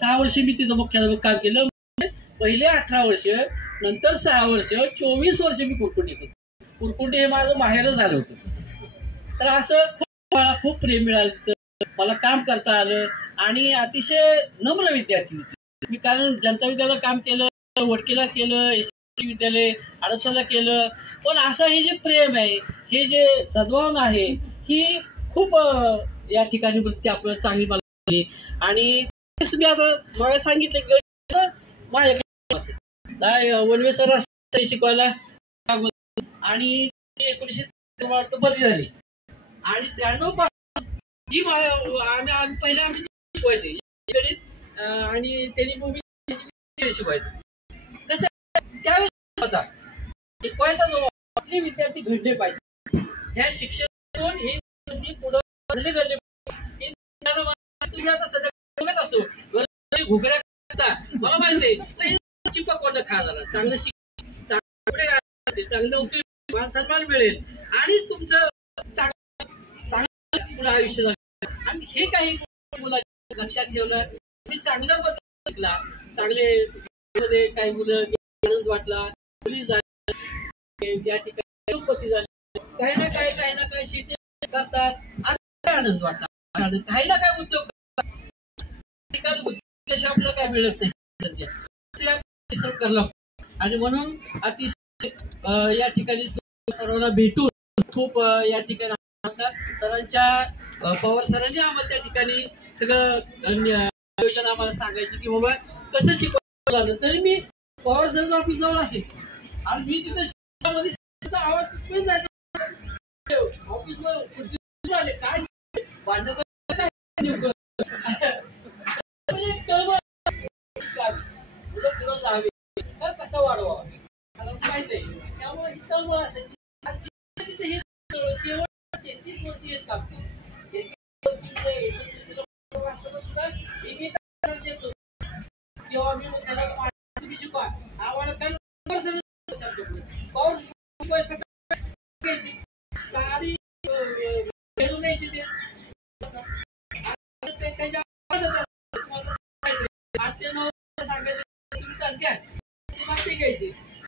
6 वर्ष मी तिथं मुख्याध्यापक काम केलं. पहिले 18 वर्ष, नंतर 6 वर्ष, 24 वर्ष मी कुरकुंडीत होतो. कुरकुंडी हे माझं माहेरच झालं होतं. तर असं मला खूप प्रेम मिळालं, मला काम करता आलं आणि अतिशय नम्र विद्यार्थी होते मी. कारण जनता विद्यालयाला काम केलं, वडकीला केलं, एसटी विद्यालय हडपसरला केलं. पण असं हे जे प्रेम आहे, हे जे सद्भावना आहे, ही खूप या ठिकाणी वृत्ती आपल्याला चांगली मला. आणि मी आता मला सांगितलं माझ्याकडे वनवे सर शिकवायला आणि 1993 बदली झाली. आणि 93 जी आम्ही पहिले आम्ही शिकवायचे आणि त्यांनी भूमी शिकवायचं. कसं त्यावेळेस होता शिकवायचा जो आपले विद्यार्थी घडले पाहिजे, ह्या शिक्षण हे पुढे घडले. तुम्ही आता सध्या बघत असतो घुगऱ्या मला माहिती आहे चिपक कोणतं खा झाला चांगलं चांगलं उपयोग सन्मान मिळेल आणि तुमचं चांगलं पुढे आयुष्य झालं. आणि हे काही मुलांनी लक्षात ठेवलं. मी चांगल्या पद्धतीने शिकला, चांगले काही मुलं आनंद वाटला, पोलीस झाले, त्या ठिकाणी पती झाले, काही ना काही शेती करतात, आनंद वाटला. काही ना काही उद्योग आपल्याला काय मिळत नाही करला. आणि म्हणून अतिशय या ठिकाणी सर्वांना भेटून खूप या ठिकाणी सरांच्या पवार सरांनी आम्हाला त्या ठिकाणी सगळं नियोजन आम्हाला सांगायचे की बाबा कसं शिकवायला लागलं. तरी मी पवार सर ऑफिस जवळ असेल आणि मी तिथं आवाज ऑफिस मध्ये काय भांडण पुढं जावे तर कसं वाढवा माहिती आहे. त्यामुळे तळमळ असेल शेवट 33 वर्ष हेच काम केलं. 33 वर्ष देतो किंवा मी तुम्ही शिकवा आम्हाला काही साडी खेळून यायची ते त्याच्या सांगायचं तुम्ही तास घ्या घ्यायचे.